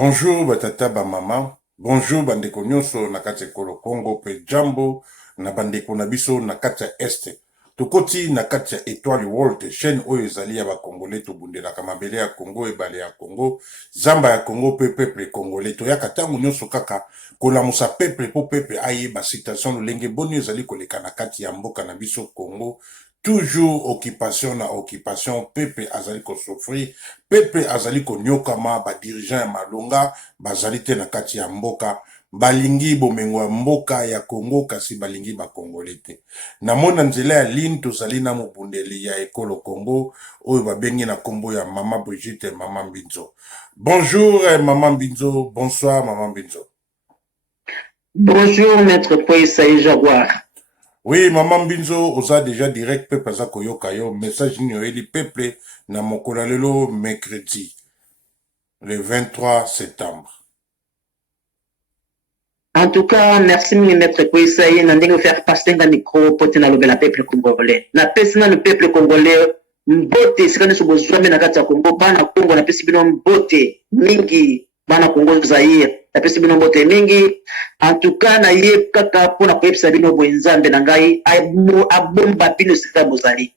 Bonjour batata ba mama, bonjour bandeko nyonso na kati ya ekolo Congo pe jambo na bandeko na biso na kati ya este. Tokoti na kati ya Étoile World, chaîne oyo ezali ya ba Congolais tobundelaka mabele ya Congo ebale ya Congo, zamba ya Congo pe peuple congolais. Toyaka tango nyonso kaka kolamusa peuple po peuple ayeba situation lolenge boni ezali koleka na kati ya mboka na biso Congo. Toujours occupation na occupation, peuple azali ko souffrir, peuple azali ko nyokama, ba dirigeant ya malonga, bazali te na kati ya mboka, balingi bomengo ya mboka ya Congo kasi balingi ba Congolais te. Na mona nzela ya ligne tozali na mobundeli ya ekolo Congo, oyo babengi na kombo ya Mama Brigitte Mama Mbinzo. Bonjour Mama Mbinzo, bonsoir Mama Mbinzo. Bonjour, Maître Poissaï Jaguar. Oui, Maman Mbinzo, oza déjà direct peuple aza koyoka yo, message ni yoeli peuple na mokola lelo mercredi, le 23 septembre. En tout cas, merci Maître Poissaï, n'a pas faire passer un micro pour tenir le peuple congolais. Na pesina le peuple congolais, mbote, c'est quand nous sommes besoin de na kati ya Congo, bana Congo, na pesi bino mbote, mingi, bana Congo Zaire. Na pesi bino mbote mingi. En tout cas, na ye kaka pona koyebisa bino bwenzambe na ngai abomba bino sika bozali.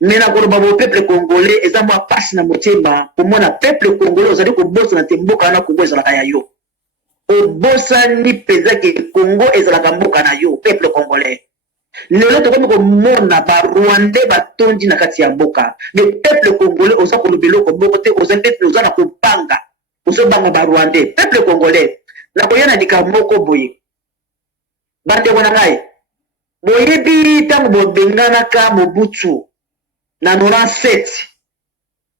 Mais na koloba bo peuple congolais eza mwa pasi na motema komona peuple congolais ozali kobosa na te mboka na Congo ezalaka ya yo. Obosani mpenza ke Congo ezalaka mboka na yo peuple congolais. Lelo tokomi komona ba Rwandais batondi na kati ya mboka. Mais peuple congolais oza kolobela ko mboka te oza peuple oza na kopanga. Ozobanga ba Rwandais peuple congolais na koyana dika moko boye bandeko na ngai boyebi ntango bobenganaka Mobutu na 97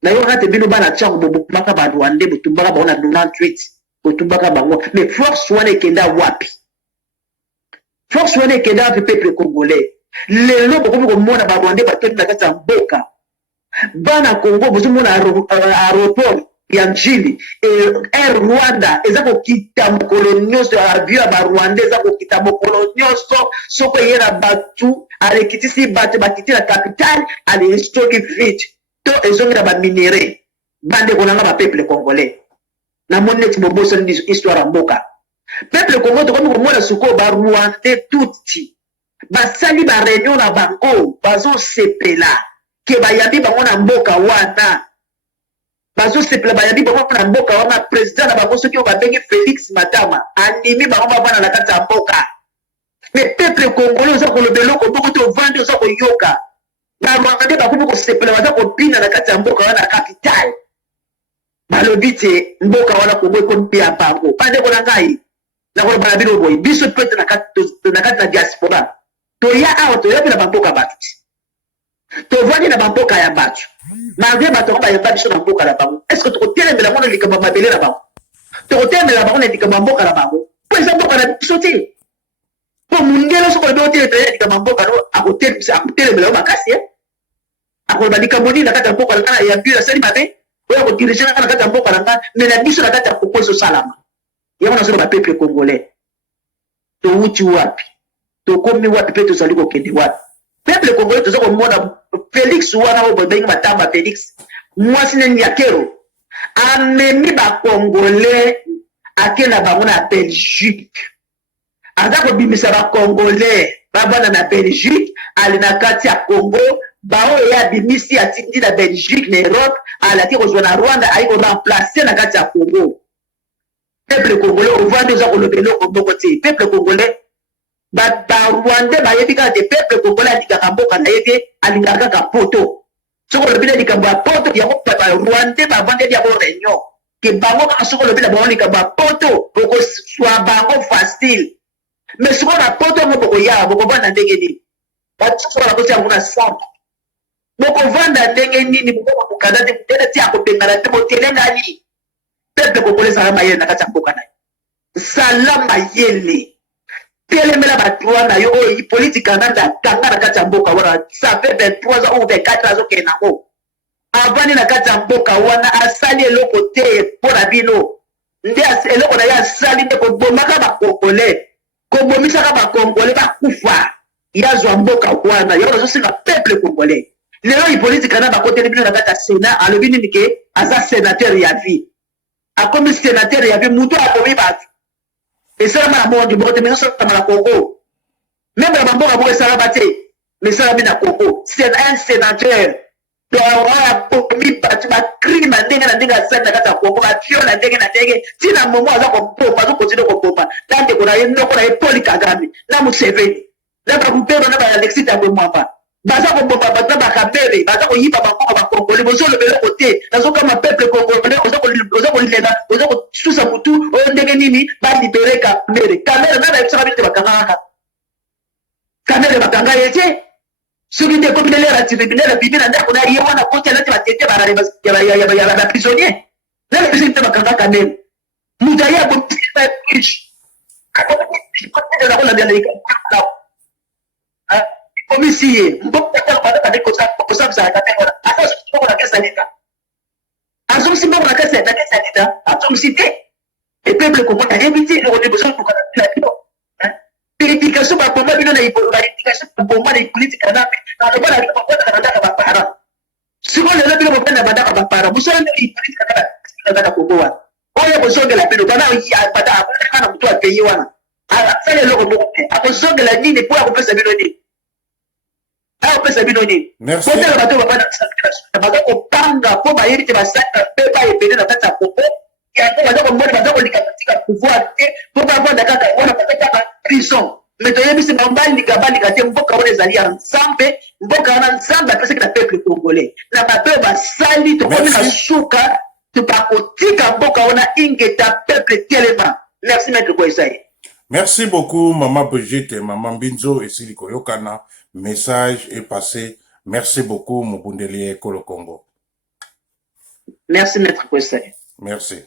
na yo ngate bino bana tsango bobukumaka ba Rwandais botumbaka bango na 98 botumbaka bango mais force wana ekenda wapi peuple congolais lelo bokomi komona ba Rwandais batondi na kati ya mboka bana Congo bozomona aéroport ya mjini Air Rwanda eza kokita mokolo nyonso avion ya barwanda eza kokita mokolo nyonso soko ye na batu alekitisi bato bakiti na capitale alestoki vite to ezongi na baminere bandeko nanga bapeuple congolais namoni neti bobosani histoire ya mboka peuple congolais tokomi komona sikoyo barwandais tuti basali bareunion na bango bazosepela ke bayambi bango na mboka wana bazosepela bayambi bango na mboka wana président na bango soki oyo babengi Félix Matama andimi bango bavanda na kati ya mboka. Mais peuple congolais oza kolobela eloko moko te ovandi oza koyoka barwandais bakomi kosepela baza kobina na kati ya mboka wana na capitale balobi te mboka wana Kongo ekomi ya bango bandeko na ngai nakoloba na bino boye biso mpe te na kati na diaspora toya awa toya mpe na bamboka bato tovandi na bamboka ya bato malgré bato ngo bayamba biso na mboka na bango est ce que tokotelemela ngo na likambo mabele na bango tokotelemela bango na likambo ya mboka na bango mpo eza mboka na biso te mpo mundele soko lobi otelemela ya likambo ya mboka no akotelemela yo makasi akoloba likambo nini na kati ya mboka na ngai ya bio asali mabe oyo akodirige na kati ya mboka na ngai me na biso na kati ya koko ezosalama yango nazoba bapeuple congolais towuti wapi tokomi wapi mpe tozali kokende wapi peuple congolais toza komona Félix wana oyo bobengi Matamba Félix mwasi neni ya kero amemi bacongolais ake na bango na Belgique aza kobimisa bacongolais babwana na Belgique ali na kati ya Congo baoyo ye abimisi atindi na Belgique na Europe alaki kozwa na Rwanda ayi koremplace na kati ya Congo. Peuple congolais ovandi oza koloba eloko moko te peuple congolais barwandais bayebi kaka te peuple congolais alingaka mboka na ye te alingaka kaka poto soko olobi na likambo ya poto yango barwandais bavandeli yango réunion ke bango kaka soko olobi na bango likambo ya poto okoswa bango facile mais soko na poto yango bokoyawa bokovanda ndenge nini basokola kosi yango na centre bokovanda ndenge nini bokoma kokanda te mutele ti akobengana te botelengani peuple congolais sala mayele na kati ya mboka na ye sala mayele telemela bato wana yo oyo politika nanda kanga na kati ya mboka wana ça fait 23 ans ou 24 ans azokende nango avandi na kati ya mboka wana asali eloko te mpo na bino nde eloko na ye asali nde kobomaka bakongolais kobomisaka bakongolais bakufa yazwa mboka wana yango nazosenga peuple congolais lelo ipolitika na bakoteli bino na kati ya sénat alobi nini ke aza sénateur ya vie akomi sénateur ya bi muto akomi batu esalama na monde moko te mais esalama na Congo même na bamboka moko esalama te mais esalami na Congo c'est un sénateur akomi batu bacrime na ndenge asali na kati ya Congo bafio na ndenge ntina momo aza kopompa azokontinue kopompa na ndeko na ye ndoko na ye Paul Kagame na Museveni na bakupero na baalexis Thabo Mwamba baza kobomba bato na bakabere baza koyiba bamboka bakongole bozolobela kote nazokama peuple congolais oza kolela oza kosusa mutu oyo ndenge nini balibere kamere na nayebisaka bino te bakangaka kamere bakanga ye te soki te ekomi lelera tribunal bibi na ndako na ye wana koti alati batete ya baprisonnier nayebisaki te bakanga kamere mutu aye abomisa komisi ye azongisi mbongo na kesi ya leta azongisi te epeuple kongo nayebi te besoin kokana bino purification babomba bino na purification babomba na politika nape naloba na bino bokota na bandaka bapara sikoyo lelo bino bokota na bandaka bapara mosolo nde politika kaka kongo wana oyo kozongela bino bana na motu apeyi wana asala eloko moko te akozongela nini mpo akopesa bino nini apesa bino nini kotala bato baza kopanga mpo bayebi te basala mpe baebele na kati ya kongo yango baza komona baza kolika katika pouvoir te mpo bavanda kaka wana baza kaka prison me toyebisi balika te mboka wana ezali ya nzambe mboka wana nzambe apesaki na peuple congolais na bato oyo basali tokomi na suka bakotika mboka wana ingeta peuple telema merci maître Koesai. Merci beaucoup, Maman Brigitte et Maman Binzo et Sili Koyokana. Message est passé. Merci beaucoup, Mubundeli Kolo Congo. Merci, Maître Koesai. Merci.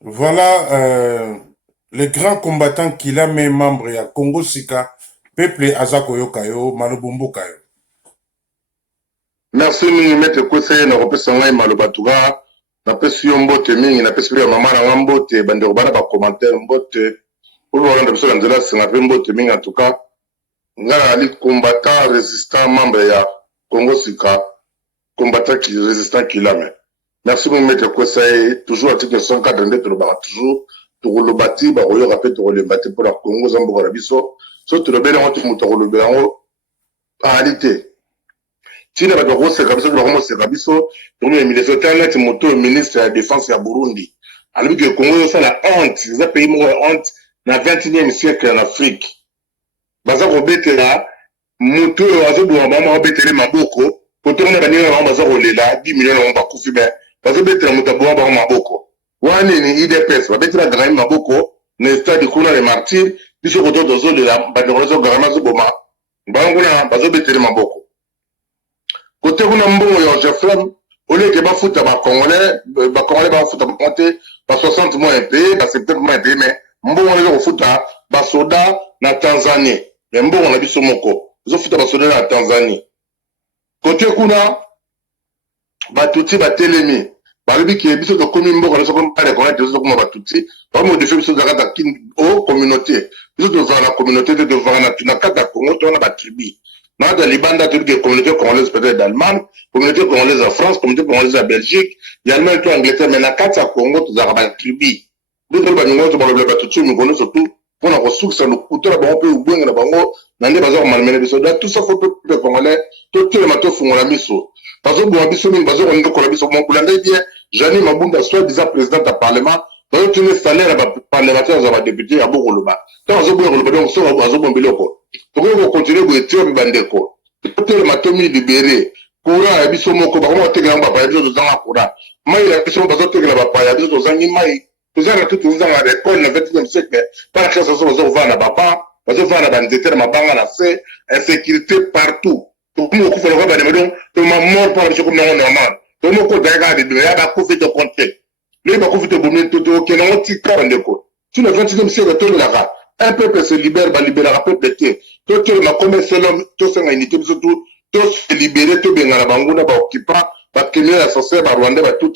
Voilà les grands combattants qu'il a mis membre à Congo Sika, peuple Azako Yokayo, Malobumbo Kayo. Merci mingi Maître Koesai na kopesa ngai Malobatuga na pesi yo mbote mingi na pesi ya mama na mbote bandeko bana ba commentaire mbote pour voir na biso na nzela singa pe mbote mingi en tout cas ngala ali combattant résistant membre ya Congo Sika combattant qui résistant qui l'a mais merci mingi Maître Koesai toujours article 142 to ba toujours to le bâti ba royo rappeler to le bâti pour la Congo zambo na biso so to le bela ngoti muto le bela ngo en réalité tina bato bakoseka biso bakomoseka biso tokomi ministre internet moto ministre ya défense ya Burundi alobi ke Congo ezosala honte eza pays moko ya honte na 21e siècle en Afrique baza kobetela moto oyo azoboma bango bakobetele maboko potokona baninga na bango baza kolela 10 millions na bango bakufi me bazobetela moto aboma bango maboko wana ni IDPS babetela grangi maboko na stade kuna le martyr biso koto tozolela bandeko bazogarama azoboma bango kuna bazobetele maboko côté kuna mbongo ya Jefrem oleke bafuta bakongolais bafuta monte ba 60 mois impayé ba 70 mois impayé mais mbongo na kofuta basoda na Tanzanie mais mbongo na biso moko zofuta basoda na Tanzanie côté kuna batuti batelemi balobi ke biso tokomi mboka na soko pale kona te soko batuti ba modifier biso za kata o communauté biso tozala na communauté te tozala na kata Congo to na ba tribu na da libanda tu que communauté congolaise peut-être d'Allemagne, communauté congolaise en France, communauté congolaise en Belgique, Allemagne to Angleterre mais na kati ya Congo tozala ba tribu. Ndeko ba ningo to ba loba tutu mi kono surtout pour na kosuka no kutola ba mpe ubwenga na bango na nde baza ko malmene biso da tout ça faut peuple congolais to tele mato fungola biso. Bazo bo biso mingi bazo ko ndeko la biso mon kulanda bien Jani Mabunda soit disant président du parlement bazo tune salaire ba parlementaires ba député ya bokoloba. To bazo bo ko donc so bazo bombelo ko. Toko continuer ko etio bandeko tele matomi libéré courant ya biso moko bakoma tegela ba biso tozanga courant mai ya biso bazo tegela ba ya biso tozangi mai tozanga tout tozanga l'école na 20e siècle par la classe bazo vana baba bazo vana banzete na mabanga na se insécurité partout tokomo ko fela ba demedon to ma mort par biso comme na normal to moko daga de ya ba ko fete compter le ba ko fete bomni to kenan tika bandeko sur le 20e siècle to la un peuple se libère, va libérer un peuple de tout le monde comme c'est l'homme, tout ça a unité, tout se libérer, tout bien à la banguna, va occuper, va tenir la sorcière, va Rwanda, va tout,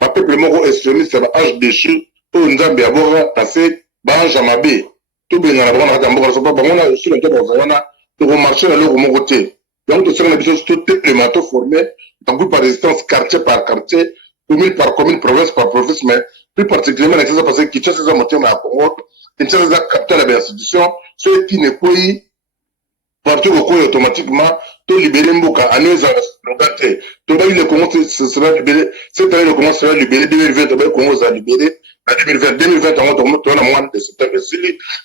va peuple moro extrémiste, va âge déchu, tout le monde va passer, va jamabe, tout bien à la banguna, va banguna, sur le temps, tokomarche na eloko moko te. Donc tosala na biso totelema toforme na groupe par résistance quartier par quartier, commune par commune, province par province, mais plus particulièrement na Kinshasa, parce que Kinshasa eza motema ya Congo, Kinshasa eza capitale ya institution, ceux qui ne koyi partout au Congo automatiquement, tout libéré Mboka, à nous en tout le Congo sera libéré, cette année le Congo sera libéré, 2020, le Congo sera libéré, en 2020, on a moins de septembre,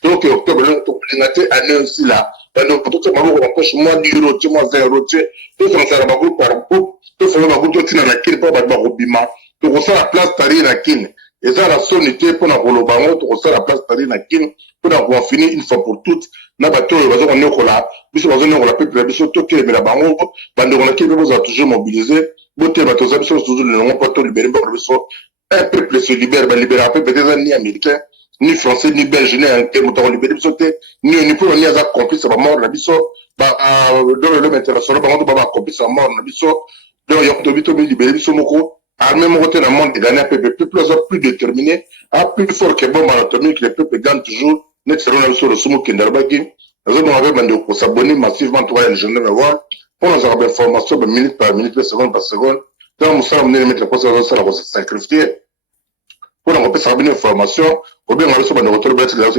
donc octobre, on a année aussi là, donc tout ça, on empêche moins d'euro, moins zéro, tout ça, ça va beaucoup par groupe, tout ça, on va beaucoup de na kine, pas de robima, tout ça, la place tari na kine, et ça, la sonité pour la rolobango, tout ça, la place tari na kine, pour avoir fini une fois pour toutes, na bato oyo baza konekola biso bazonekola peuple ya biso tokelemela bango bandeko na kebe bozala toujours mobilisé botema toza biso toujours lelongo mpo tolibere mboko na biso un peuple se libère balibéra peuple te eza ni américain ni français ni belge ni anglais moto akolibere biso te ni mpo ni aza complice bamort na biso dans le lome international bango to bacomplice bamort na biso donc yango tobi tobilibere biso moko armée moko te na monde egane ya peuple aza plus déterminé a plus fort que bombe anatomique le peuple gagne toujours. Net selon la mission de Sumo Kinderbagi, nous avons besoin de s'abonner massivement à la journée voir pour nous avoir des informations minute par minute, seconde par seconde. Dans nous sommes venus mettre la cause de la sacrifier pour nous s'abonner aux informations. Ou bien on va se mettre retour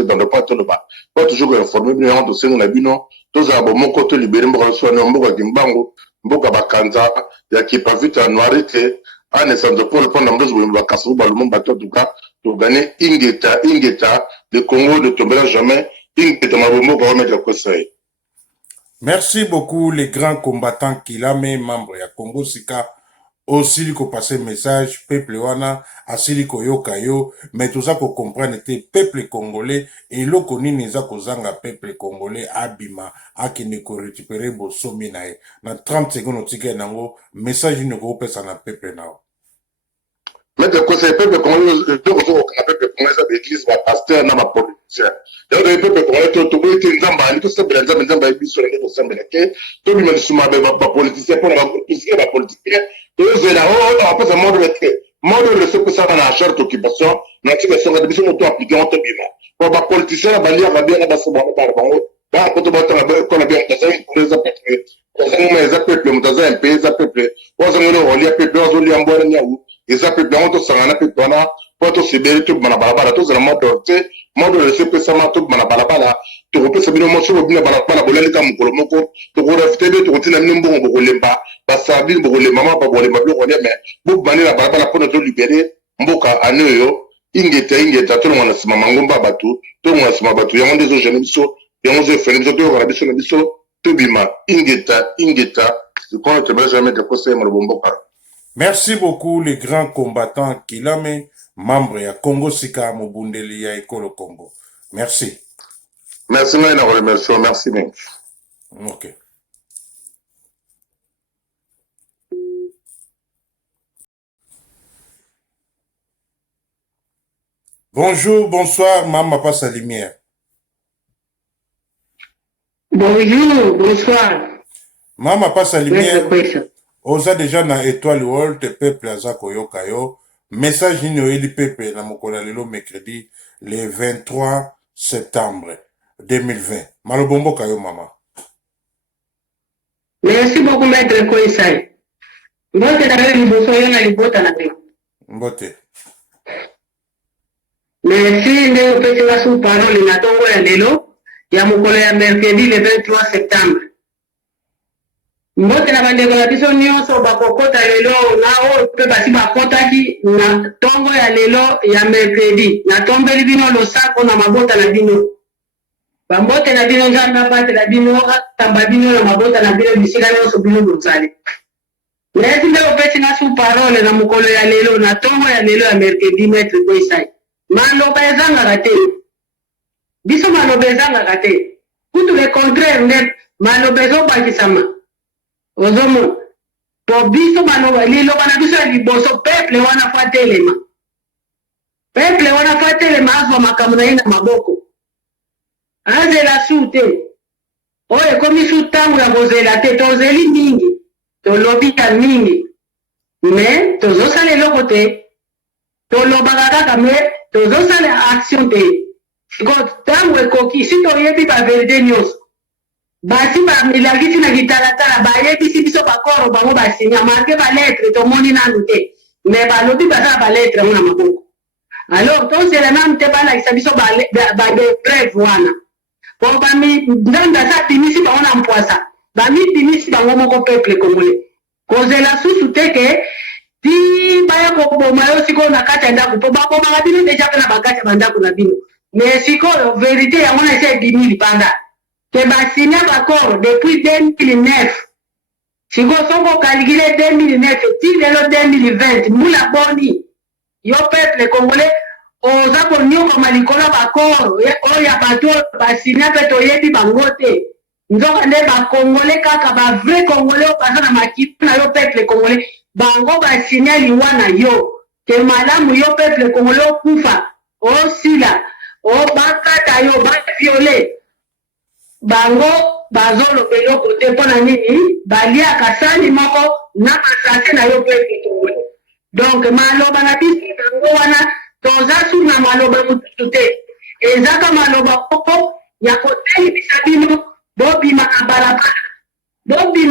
dans le pas de bas. Pas toujours informer bien de ce que nous avons. Tous avons mon côté libéré, mon reçoit nos mots Gimbango, Mboka Bakanza, Yaki Pavita Noirite, Anne Sandopol, pendant que nous avons cassé le monde bateau du gars. Pour gagner Ingeta, le Congo ne tombera jamais. Ingeta Mabombo va remettre le conseil. Merci beaucoup les grands combattants qu'il a mis membres ya Congo Sika aussi ko passer message peuple wana asili ko yokayo mais tout ça ko comprendre te peuple congolais et loko nini za ko zanga peuple congolais abima akine ko récupérer bo somi nae na 30 secondes otike nango message ne ko pesa na peuple nao. Mais le conseil peuple congolais, le peuple congolais, l'église, le pasteur, n'a pas politicien. Donc, le peuple congolais, tout le monde est en train de se faire, nzamba biso le ko sembele ke to bi suma ba politicien pour la politicien ba politicien to zela on peut se mode le se que ça na charte occupation na ti beso ga biso moto appliquer on to bima pour ba politicien ba lia ba bien ba se ba bango ba ko to ba ta ba ko na bien ta sai pour les appliquer pour ça mais peuple mutaza un pays peuple pour ça ngolo oli peuple on oli ambora nyawu eza peuple on to sangana peuple ona pour to se bere to bana balabala to zela mode le se pesa ma to bana balabala to ko pesa bino mo so bina balabala bolele ka mukolo moko to ko rafite be to ko tina mino mbongo bokolemba ba sabi bokolemba ma ba bolemba bi ko mais bu bani la balabala pour to libérer mboka aneyo ingeta to ngwana sima mangomba batu to ngwana sima batu yango ndezo jeune biso yango zo fene biso to ko biso na biso to bima ingeta je crois que tu jamais de conseil mo bomboka. Merci beaucoup les grands combattants qu'il a mis membre ya Congo Sika Mobundeli ya Ekolo Congo. Merci. Merci, merci. Ok. Bonjour, bonsoir, maman passe la lumière. Bonjour, bonsoir. Maman passe la lumière. Oza déjà na étoile world te peuple azako yokayo. Message nino eli peuple na mokola lelo mercredi le 23 septembre 2020. Malobombo kayo maman. Merci beaucoup maître Koisai. Mbote na liboso yona libota na pe. Mbote. Merci nde opesi la sous parole na tongo ya lelo ya mokolo ya mercredi le 23 septembre. Mbote na bandeko na biso nyonso bakokota lelo na o pe basi bakotaki na tongo ya lelo ya mercredi na tombeli bino losako na mabota na bino bambote na bino nzambe apate na bino atamba bino na mabota na bino bisika nyonso bino bozali nesi nde opesi na su parole na mokolo ya lelo na tongo ya lelo ya mercredi maître Koisai maloba ezangaka te biso maloba ezangaka te kutu le contraire nde maloba ezobakisama ozomo po biso maloba liloba na biso ya liboso peuple wana fo atelema azwa makambo na ye na maboko azela su te oyo ekomi su ntango ya kozela te tozeli mingi tolobika mingi me tozosala eloko te tolobaka kaka me tozosala action te ntango ekoki si toyebi baverité nyonso basi bamilakisi na kitalatala bayebisi biso bakoro bango basinya marke baletre tomoni nanu te me balobi baza baletre ngo na maboko alors tozela nanu te balakisa biso badepreve wana po nzambe aza bimisi bango na mpwasa bamibimisi bango moko peuple congolais kozela susu te ke ti baya koboma yo sikoyo na kati ya ndako mpo babomaka bino deja mpe na bakati ya bandako na bino mais sikoyo verité yango na ese ebimi lipanda ke basinya bakoro depuis 2009 sikoyo soko okalikile 2009 ti lelo 2020 mbula boni yo peuple congolais oza koniokama likolo ya bakoro oyo ya bato basinya mpe toyebi bango te nzoka nde bakongole kaka bavrai congolais oyo baza na makili na yo peuple congolais bango basinya liwa na yo ke malamu yo peuple congolais okufa osila bakata yo baviole bango bazoloba eloko te mpo na nini baliaka sani moko na masase na yo peuple congolais donc maloba na biso bango wana toza su na maloba mosusu te ezaka maloba koko ya kotelebisa bino bobima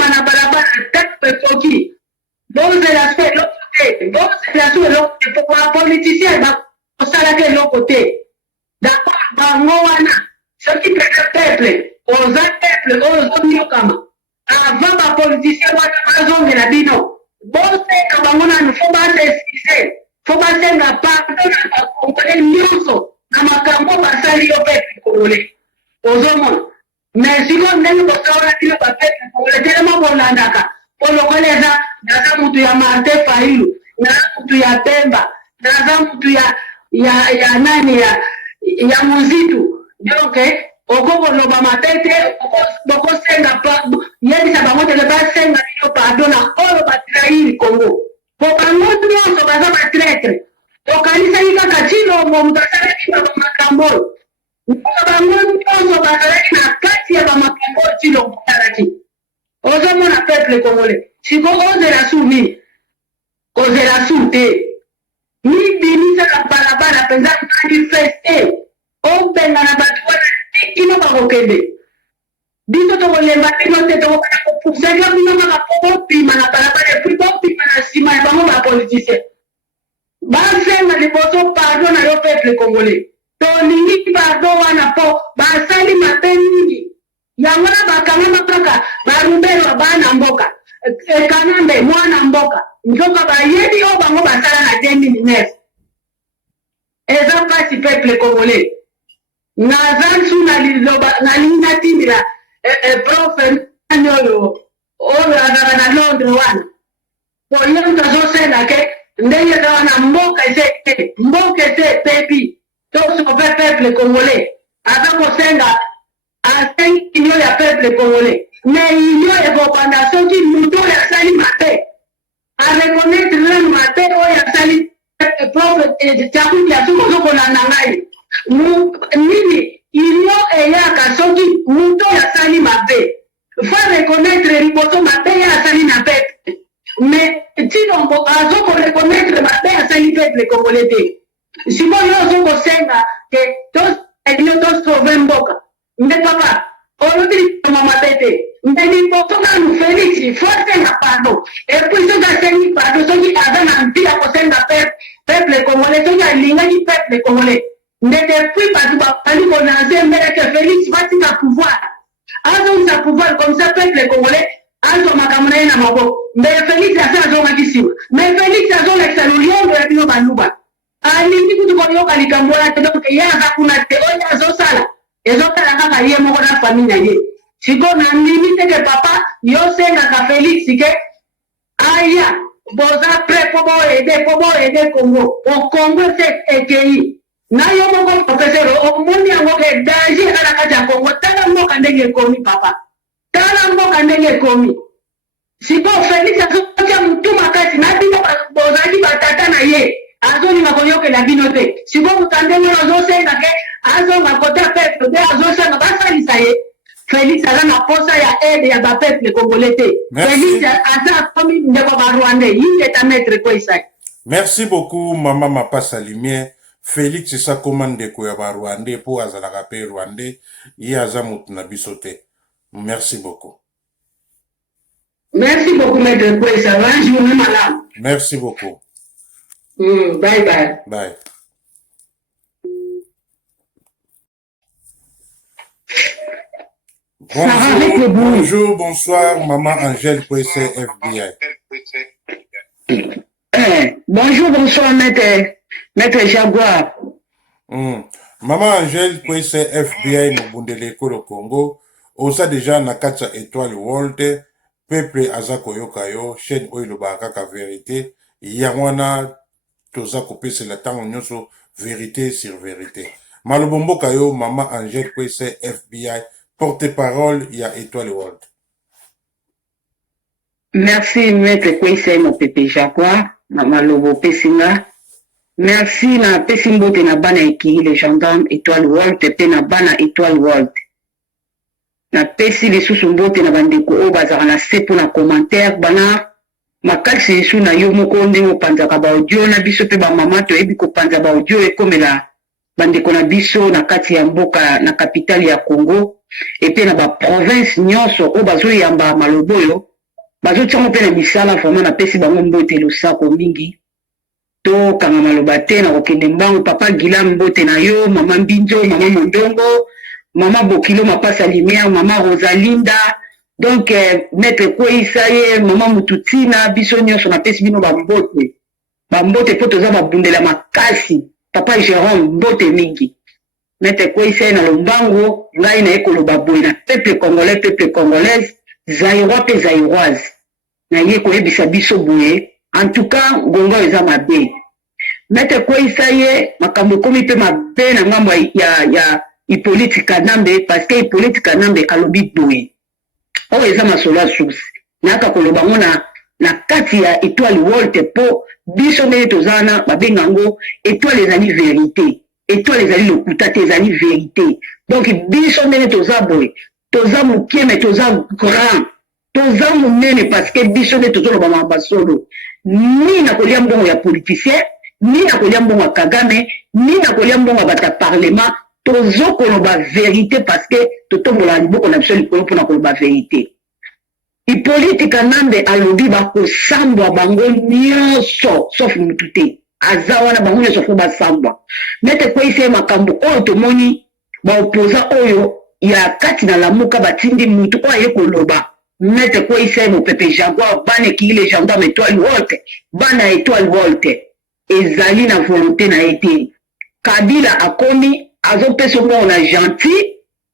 na balabala ntango ekoki bozela su eloko te bozela su eloko te po bapolitisien bakosalaka eloko te d'accord bango wana soki pesa peuple oza peuple oyo ozoniokama avant bapolitisien wana bazongela bino bosenga bango nanu fo basesise fo basenga pardon na bakongole nyonso na makambo basali yo peuple congolais ozomona mais siko ndenge kosaola bino bapeuple congolais telema bolandaka po lokola eza naza mutu ya Martin Fayulu naza mutu ya Pemba naza mutu ya nani ya Muzitu donc okokoloba mapete bokosenga yebisa bango teke basenga bino pardon na oyo batrahiri Congo po bango nyonso baza batraître okanisaki kaka Tshilombo mutu asalaki bamakambo oyo bango nyonso bazalaki na kati ya bamakambo oyo Tshilombo asalaki ozomona peuple congolais siko ozela su nini kozela su te mibimisa na balabala mpenza manifeste obenga na bato wana kino bakokende biso tokolemba bino te tokokana kopusaka bino kaka po bopima na balabala epui bopima na nsima ya bango bapolitisien basenga liboso pardon na yo peuple congolais tolingi pardon wana po basali mabe mingi yango na bakangama kaka barubelwa bana mboka ekanambe mwana mboka nzoka bayebi oyo bango basala na 2009 eza mpasi peuple congolais naza nsu na liloba nalingi natindila profe nani oyo azala na Londres wana po ye mutu azosenga ke ndenge eza wana mboka ese epepi tosauve peuple congolais aza kosenga asengi union ya peuple congolais mais union ekobanda soki mutu oyo asali mabe areconnaître nanu mabe oyo asali profe tiakutia soki ozokolanda ngai nini union eyaka soki mutu oyo asali mabe faut reconnaître liboso mabe ye asali na peuple mais Tshilombo azokoreconnaître mabe asali peuple congolais te sikoyo ozokosenga ke tosauve mboka nde papa olobi likoma mabe te nde liboso nanu Félix faut asenga pardon epuis soki asengi pardon soki aza na mpila kosenga peuple congolais soki alingaki peuple congolais nde depuis bato bapali konaze mbeleke Félix batika pouvoir azongisa pouvoir comme ça peuple congolais azwa makambo na ye na maboko mais Félix ase azongaki nsima mais Félix azolekisa loliondo ya bino baluba alingi kutu koyoka likambo wana te donc ye aza kuna te oyo azosala ezosala kaka ye moko na famille na ye siko na ndimi teke papa yosengaka Félix ke aya boza prêt po boede Congo o Congo se ekei na yo moko professeur omoni yango ke danger eza na kati ya Congo tala mboka ndenge ekomi papa tala mboka ndenge ekomi siko Félix azotia mutu makasi na bino bozalaki batata na ye azolinga koyokela bino te siko mutu ndenge azosenga ke azonga kota peuple te azosenga basalisa ye Félix aza na posa ya aide ya bapeuple congolais te Félix aza akomi ndeko barwandais yinge ta maître koisaki. Merci beaucoup mama Mapasa Lumière. Félix esa koma ndeko ya barwandais po azalaka pe rwandais ye aza mutu na biso te Merci beaucoup. Merci beaucoup, Maître Koué. Ça va, je vous malade. Merci beaucoup. Bye bye. Bye. Bonjour, bonsoir, Maman Angèle Kwese, FBI. Bonjour, bonsoir, Maître Jaguar. Maman Angèle Kwese, FBI, Mubundele Kolo Congo, osa déjà na katsa étoile World, peuple azako yokayo, chaîne oilo bakaka vérité, yamwana toza kopese la tango nyoso vérité sur vérité. Malobombo kayo, Maman Angèle Kwese, FBI, porte-parole, il y a Étoile World. Merci, Maître Kwese, mon pépé Jaguar, Maman Lobo Pessinga. Merci, na Pessimbo de na bana eki, les gendarmes Étoile World, te na bana Étoile World. Na pesi les sous-mbote na bandeko o bazara na sepo na commentaire, bana, makasi lisu na yo moko ndenge panzaka ba audio na biso pe ba mama to ebi ko panza ba audio e komela bandeko na biso na kati ya mboka na capitale ya Congo. Et puis na ba province nyonso o bazo yamba maloboyo bazo tsango pe na misala vraiment na pesi bango mbote losako mingi to kanga maloba te na kokende mbango papa Gila mbote na yo mama Mbinjo mama Mondongo mama Bokilo mapasa lumière mama Rosalinda donc maître Kwesa ye mama Mututina biso nyonso na pesi bino ba mbote po toza babundela makasi papa Jérôme mbote mingi. Maître Kwesa na lombango ngai na ekoloba boye na peuple congolais peuple congolaise zaïrois pe zaïroise na ye koyebisa biso boye en tout cas ngongo eza mabe. Maître Kwesa ye makambo komi pe mabe na ngambo ya Hippolyte Kanambe parce que Hippolyte Kanambe alobi boye oyo eza masolo ya source naka koloba ngo na kati ya Étoile World po biso ndenge tozana babenga ngo étoile ezali vérité. Étoile ezali lokuta te ezali vérité. Donc biso ndenge toza boye toza mokie mais toza grand toza monene parce que biso nde tozoloba mabasolo ni na kolia mbongo ya politicien ni na kolia mbongo ya Kagame ni na kolia mbongo ya bata parlement tozokoloba vérité parce que totombola liboko na biso likolo mpona koloba vérité. Hippolyte Kanambe alobi bakosambwa bango nyonso sauf mutu te aza wana bango nyonso fo basambwa. Maître Kwesa makambo oyo tomoni baopoza oyo ya kati na lamuka batindi mutu oyo aye koloba Maître Kwesa mopepe Jaguar bana ekili le gendarme Étoile World bana Étoile World ezali na volonté na ye te. Kabila akomi azopesa mbongo na gentil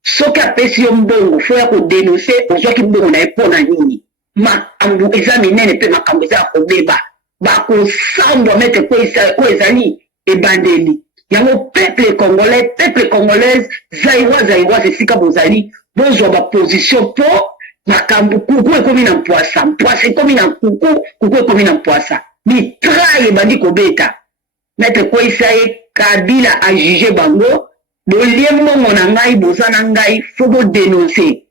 soki apesi yo mbongo fo ya kodenonse ozwaki mbongo na ye mpo na nini. Makambo eza minene mpe makambo eza ya kobeba bakosambwa Maître Kwesa oyo ezali ebandeli yango peuple congolais peuple congolaise zaïroise esika bozali bozwa baposition mpo makambo kuku ekomi na mpwasa ekomi na kuku ekomi na mpwasa mitrai ebandi kobeta. Maître Kwesa ye Kabila ajuge bango bolie mbongo na ngai boza na ngai fo bodenonse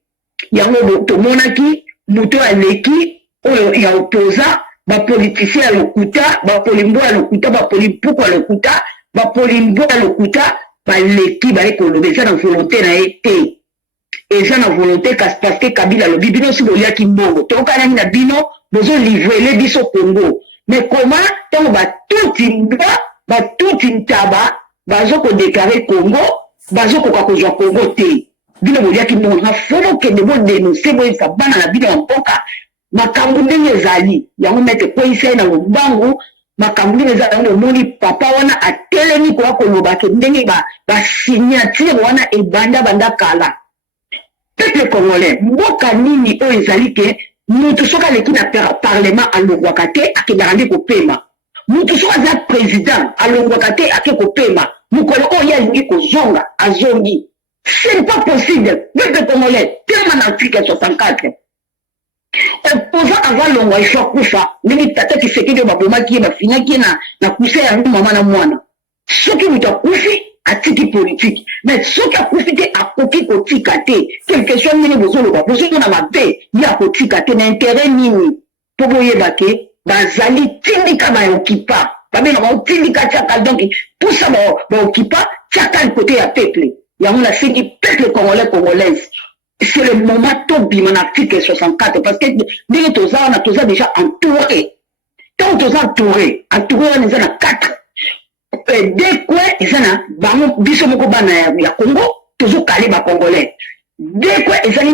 yango tomonaki moto aleki oyo ya opoza bapoliticien ya lokuta bapolimbo ya lokuta bapolimpuku ya lokuta bapolimbo ya lokuta baleki baye koloba eza na volonté na ye te eza na volonté kasi parce que Kabila alobi bino si boliaki mbongo tokanaki na bino bozolivrele biso Congo mais comment ntango batuti ntaba bazokodéclare Congo bazokoka kozwa Congo te bino boliaki mbongo na fo bokende bodenonse boyebisa bana na bino ya mboka makambo ndenge ezali yango Maître Kwesa na lombangu makambo ndenge ezali yango omoni papa wana atelemi koya kolobake ndenge basignature wana ebanda banda kala. Peuple congolais mboka nini oyo ezali ke mutu soki aleki na parlement alongwaka te akendaka nde kopema mutu soki aza président alongwaka te ake kopema mokolo oyo alingi kozonga azongi. Ce n'est pas possible. Peuple congolais tellement en Afrique 64 opposant avant longwa ifo kufa ndenge tata Tshisekedi babomaki ye bafinaki ye na kuse ya mama na mwana soki mutu akufi atiki politique mais soki akufi te akoki kotika te quelque chose ndenge bozoloba bozomona mabe ye akotika te na intérêt nini mpo boyeba ke bazali tindika baokipa babenga baotindika tiaka donc pusa baokipa tiaka likote ya peuple yango nasengi peuple congolais congolaise c'est le moment Tobi, mon article 64, parce que dès que on a déjà entouré. Tant que entouré, on est à 4. Dès quoi, ils ont biso moko bana ya Congo, toujours calé ba Congolais. Dès quoi, ils ont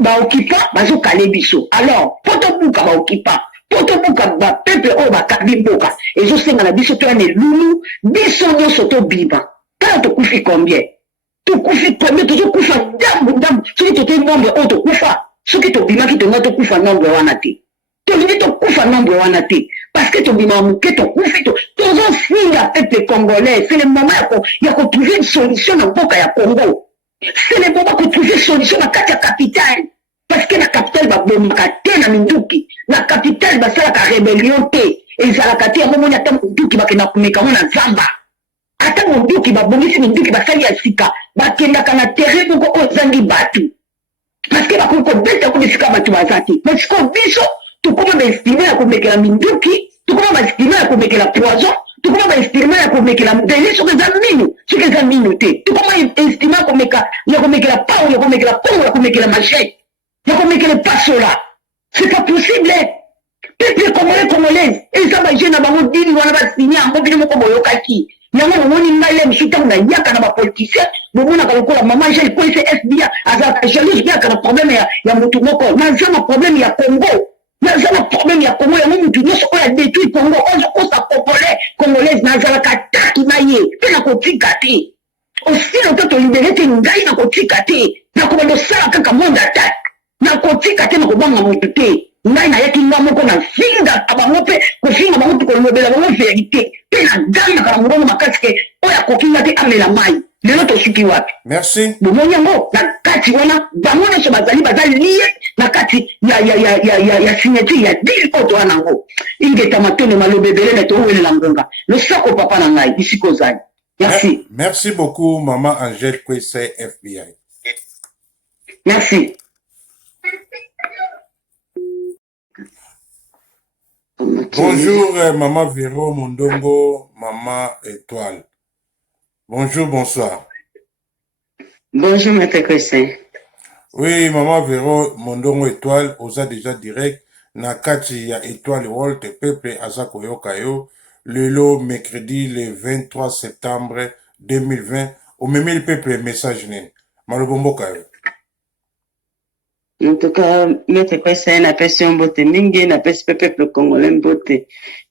ba occupant, bazo calé biso. Alors, poto buka ba occupant, poto buka ba peuple o ba kabiboka. Et je sais que la biso to ane loulou, biso nyo soto biba. Quand tu koufi combien? Tu koufi combien? Tu koufa dam. Ce qui te nombre, on te koufa. Ce qui te bima qui te note koufa nombre wanati. Tu veux te koufa nombre wanati. Parce que tu bima mouké, tu koufi, tu signe à peuple congolais. C'est le moment il y a qu'on trouve une solution dans Boka ya Congo. C'est le moment qu'on trouve une solution dans la capitale. Parce que la capitale va bombarder na minduki. La capitale va faire la rébellion. Et la capitale va bombarder na minduki va kumeka na zamba. Ata minduki va bombarder minduki va sali ya sika. Va kenda kana terre boko ozangi batu. Parce que va kubeta kunisika batu bazati. Mais ce qu'on biso, tu peux m'estimer à kumeka minduki. Tu peux m'estimer à kumeka la poison. Tu peux m'estimer à kumeka la délit sur les amines. Sur les amines. Tu peux m'estimer à kumeka la pau, à kumeka la pau, à kumeka la machette. Il y a combien de passes là? C'est pas possible. Peuple congolais, et ça va gêner à mon dit, on va signer un mobile comme Yokaki. Il y a un moment où il y a un soutien de Yaka dans ma politicien, bon, on a la maman, j'ai le police FBI, à la jalouse, bien qu'il y a un problème, il y a un Moutoumoko. Il y a un problème, il y a Congo. Il y a un problème, il y a Congo, il y a un Moutoumoko, il y a détruit Congo, on s'est congolaise, dans la cata qui maille, puis la copie gâtée. Aussi longtemps que libéré, tu nous gagnes dans la copie gâtée. Dans le monde, ça, quand un monde attaque. Na kotika te na kobanga mutu te ngai na yaki nga moko na finga abango pe kofinga bango to kolobela bango vérité pe na danga kala mbongo makasi ke oya kokinga te amela mai lelo to suki wapi. Merci. Bomoni yango na kati wana bango nyonso bazali lié na kati ya signature ya deal oto wana ngo ingeta matone malobebele na to welela ngonga le sako papa na ngai bisiko zali. Merci. Merci beaucoup maman Angèle Kwese FBI. Merci. Bonjour maman Véro Mondongo, maman Étoile. Bonjour, bonsoir. Bonjour maître Christian. Oui, maman Véro Mondongo Étoile, osa déjà direct na kati ya Étoile World peuple aza koyoka yo lelo mercredi le 23 septembre 2020 au même le peuple message nene malobomboka yo. En tout cas, maître Kwesa na pesi mbote mingi na pesi peuple congolais mbote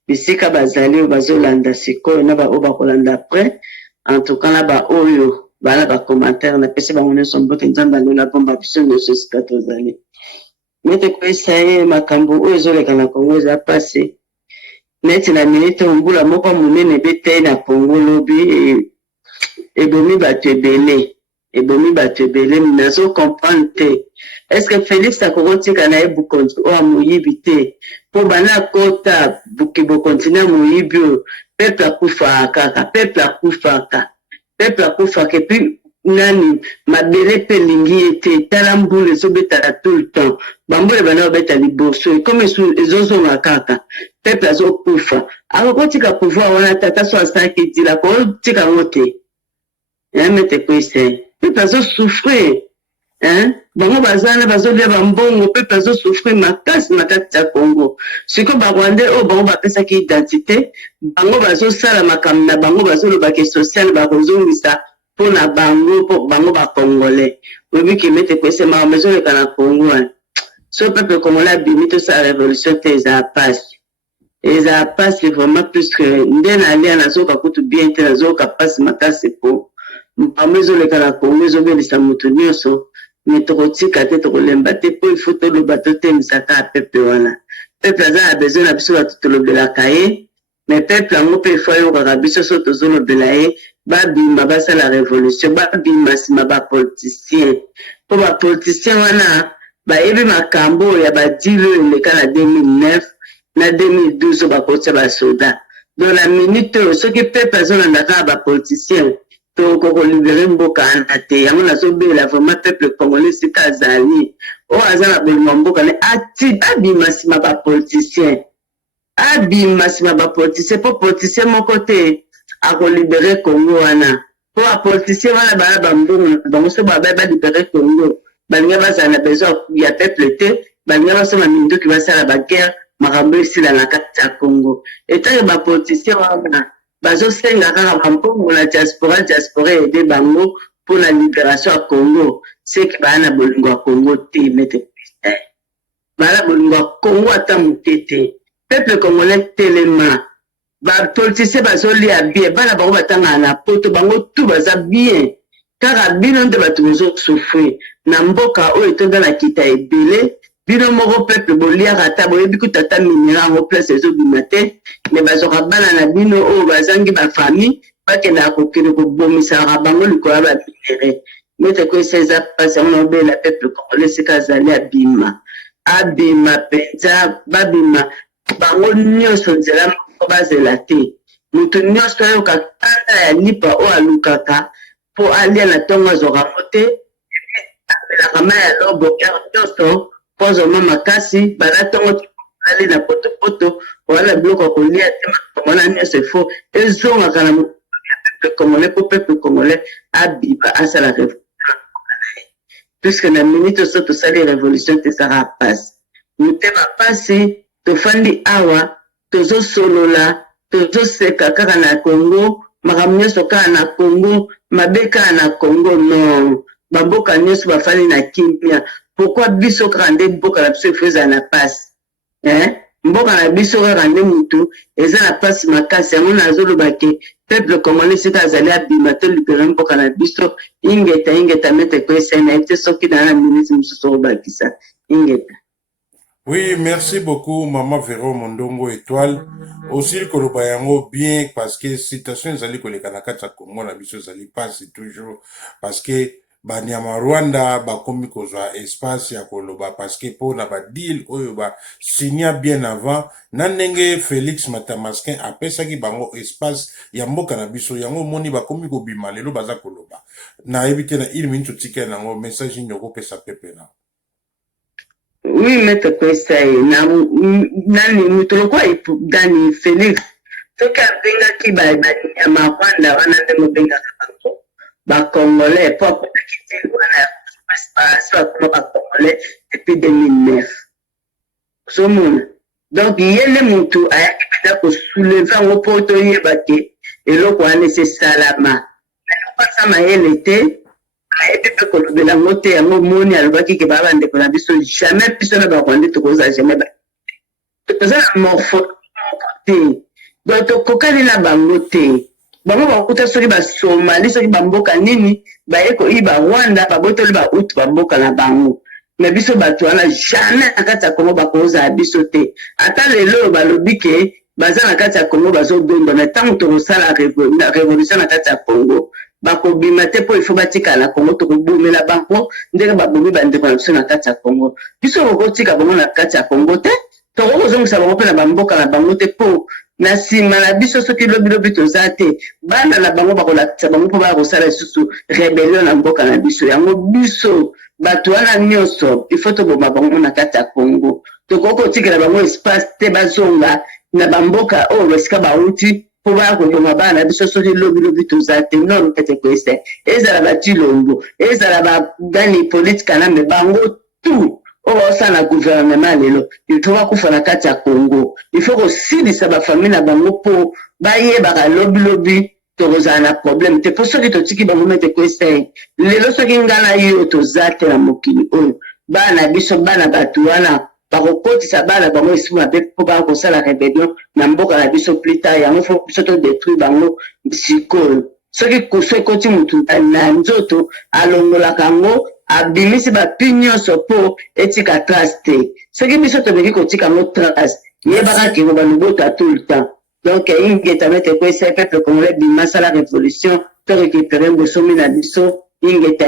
bisika bazali bazolanda sikoyo na ba oba kolanda après en tout cas na ba oyo bana ba commentaire na pesi ba ngone sombote nzamba na bomba biso no sosika tozali maître Kwesa makambo oyo zoleka na Congo za passé neti na minute mbula moko munene bete na Congo lobi ebomi bato ebele nazo comprendre. Est-ce que Félix Akorotika na ebukonzi o amuyibi te po bana kota bukibo continue muyibi peuple akufa kaka puis nani mabele pe lingi ete tala mbule so beta tout le temps bambule bana beta liboso comme ezozo makaka peuple azo kufa akotika pouvoir wana tata so asaki tila ko tika wote mete kwese peuple azo souffrir. Bango bazana bazolia bambongo pe bazo souffrir makasi na kati ya Congo. Siko ba Rwandais o bango bapesa ki identité, bango bazo sala makambo na bango bazo lobaki social ba kozongisa pona bango po bango ba Congolais. Obi ki mete kwese ma maison le kana Congo. So peuple congolais bimito sa révolution te za passe. Et ça passe vraiment plus que ndena alia na zoka kutu bien te na zoka passe makasi po. Ma maison le kana Congo zo belisa mutu nyonso. Mais tokotika te tokolemba te po ifo toloba totemisaka ya peuple wana peuple aza na besoin na biso bato tolobelaka ye mais peuple yango mpe ifo ayokaka biso so tozolobela ye babima basala révolution babima nsima bapoliticien mpo bapoliticien wana bayebi makambo oyo ya badile oyo eleka na 2009 na 2012 oyo bakotia basoda dans la minute oyo soki peuple azolandaka na bapoliticien toko libérer mboka na te yango nazobela vraiment peuple congolais sika azali o azala bolima mboka ne ati abima nsima bapoliticien po politicien moko te akolibere Congo wana po bapoliticien wana bala bambongo bango so balibere Congo balinga bazala na besoin ya peuple te balinga basoma minduki basala baguerre makambo esila na kati ya Congo etanke bapoliticien wana bazosenga kaka bambongo na diaspora ede bango mpona libération ya Congo seki baa na bolingo ya Congo te mete baa na bolingo ya Congo ata moke te peuple congolais telema bapoliticien bazolia bien bana bango batangaka na poto bango tu baza bien kaka bino nde bato bozosouffrir na mboka oyo etonda na kita ebele bino moko peuple boliaka ata boyebi kuta ata minera yango place ezobima te me bazwaka bana na bino oyo bazangi bafamille bakendaka kokende kobomisaka bango likolo ya baminere mete koyesa eza mpasi yango na obela peuple congolais sika azali abima mpenza babima bango nyonso nzela moko bazela te moto nyonso ayoka kanda ya lipa oyo alukaka mpo alia na ntongo azwaka ngo te apelaka mai ya lobo nyonso mpo azoma makasi bana ntongo ali na potopoto wana biloko ya kolia te makambo wana nyonso efo ezongaka na peuple congolais mpo peuple congolais abima asala révolution puisque na minute oso tosali révolution te ezaka mpasi motema mpasi tofandi awa tozosolola tozoseka kaka na Congo makambo nyonso kaka na Congo mabe kaka na Congo non bamboka nyonso bafandi na kimia pourquoi biso kaka nde mboka na biso efo ezala na pasi mboka na biso kaka nde mutu eza na pasi makasi yango nazoloba ke peuple congolais sika azali abima to libere mboka na biso ingeta mete koyesa na ye te soki na minute mosusu okobakisa ingeta. Oui, merci beaucoup, Maman Véro Mondongo Étoile. Aussi, koloba yango bien, parce que situation zali koleka na kati ya Congo na biso zali passe toujours, parce que banyama Rwanda bakomi kozwa espace ya koloba, parce que po na ba deal oyo ba signa bien avant, na ndenge Félix Matamaskin apesaki bango espace ya mboka na biso, yango moni bakomi kobima lelo baza koloba. Na ebite na il minute tike nango message nyoko pesa pepe na. Oui, maître Kwesai, nani mutoloko dani Félix soki abengaki banyama Rwanda wana nde mobengaka bango bacongolais po akomaki te wana espace bakoma bacongolais depuis 2009 ozomona donc ye nde mutu ayaki mpenza kosouleve yango mpo toyeba te eloko wana esesalama eloko aza mayele te ayebi mpe kolobela yango te yango moni alobaki ke baa bandeko na biso jamais biso na barwande tokozala jamais toza na morphologie moko te donc tokokani na bango te bango bakuta soki basomali soki bamboka nini baye koyiba Rwanda babotoli bautu bamboka na bango me biso bato wana jamais na kati ya Congo bakozala biso te ata lelo balobi ke baza na kati ya Congo bazodonda me ntango tokosala révolution na kati ya Congo bakobima te mpo ifo batikala na Congo tokobomela bango ndenge babomi bandeko na biso na kati ya Congo biso kokotika bango na kati ya Congo te tokokozongisa bango mpe na bamboka na bango te mpo na nsima na biso soki lobilobi toza te bana na bango bakolakisa bango mpo bakosala lisusu rebellion na mboka na biso yango biso bato wana nyonso ifo toboma bango na kati ya Congo tokokotikela bango espace te bazonga na bamboka oyo esika bauti mpo bakoboma bana na biso soki lobilobi toza te non pete koesa ezala batilombo ezala bagani politika na me bango tu oyo osala na gouvernement lelo ifo bakufa na kati ya Congo ifo kosilisa bafamille na bango mpo bayebaka lobilobi tokozala na problème te mpo soki totiki bango mete koesa lelo soki nga na yo toza te na mokili oyo bana biso bana bato wana bakokotisa bana bango esu mabe mpo bakosala rebellion na mboka na biso plus tard yango fo biso todétruire bango sikoyo soki kusu ekoti mutu na nzoto alongolaka yango abimisi bapi nyonso mpo etika trace te soki biso tobeki kotika yango trace yebaka keko balobota tout le temps donc ingeta mete koesa peuple congolais bima sala révolution to récupérer bosomi na biso ingeta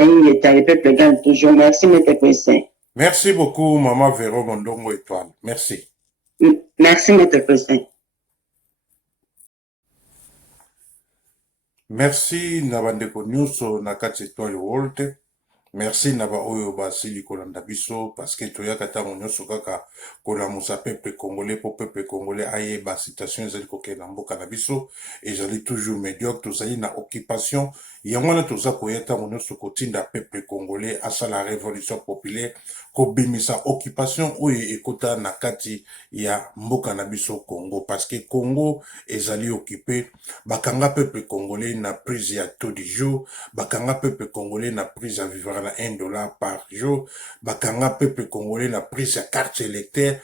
le peuple gagne toujours. Merci mete koesa. Merci beaucoup, Maman Véro Mondongo Étoile. Merci. Merci, Maître Président. Merci, Nabandeko Nyuso, Nakati Étoile World. Merci na ba oyo basili kolanda biso parce que toyaka ntango nyonso kaka kolamusa peuple congolais po peuple congolais ayeba situation ezali kokende na mboka na biso ezali toujours médiocre tozali na occupation yango wana toza koya ntango nyonso kotinda peuple congolais asala révolution populaire kobimisa occupation oyo ekota na kati ya mboka na biso Congo parce que Congo ezali occupé bakanga peuple congolais na prise ya taux du jour bakanga peuple congolais na prise à vivre na $1 par jour bakanga peuple congolais na prise à carte électeur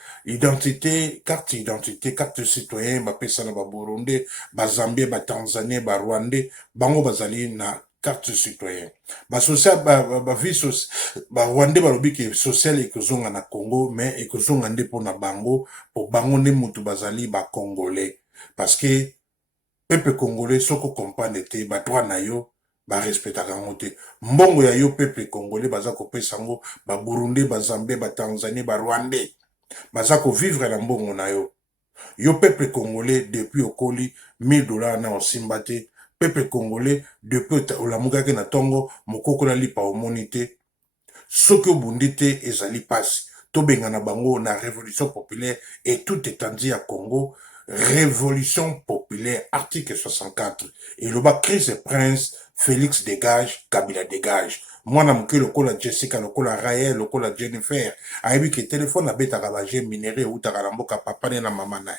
carte citoyen bapesa na ba Burundais ba Zambie ba Tanzanie ba Rwandais bango bazali na carte citoyen ba social ba vie ba Rwandais balobi ke social ekozonga na Congo mais ekozonga nde pona bango po bango nde mutu bazali ba congolais parce que peuple congolais soko comprendre te ba droit na yo ba respectaka yango te mbongo ya yo peuple congolais baza kopesa yango ba Burundi ba Zambie ba Tanzanie ba Rwandais baza kovivre na mbongo na yo yo peuple congolais depuis okoli $1000 na osimba te peuple congolais depuis olamukaki na tongo mokoko na lipa omoni te soki obundi te ezali pasi tobengana bango na révolution populaire et tout étendue à Congo révolution populaire article 64 et le bas crise prince Félix dégage Kabila dégage mwana moke lokola Jessica lokola Raël lokola Jennifer ayebi ke téléphone abetaka ba gem minéré utaka na mboka papa ne na mama naye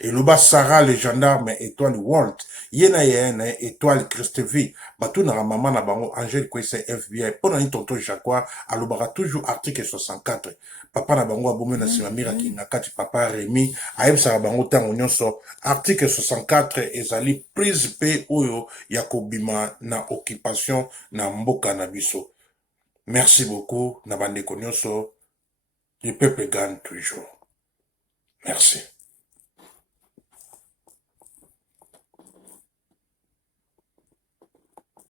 et le bas Sarah le gendarme étoile Walt yena yena étoile Christevi batu na mama na bango Angel Kwese FBI pona ni tonton Jacques alobaka toujours article 64 papa na bango abome na sima mira kinga kati papa Rémi ayebisaka bango ntango nyonso article 64 ezali prise pe oyo ya kobima na occupation na mboka na biso. Merci beaucoup na bandeko nyonso, le peuple gagne toujours. Merci.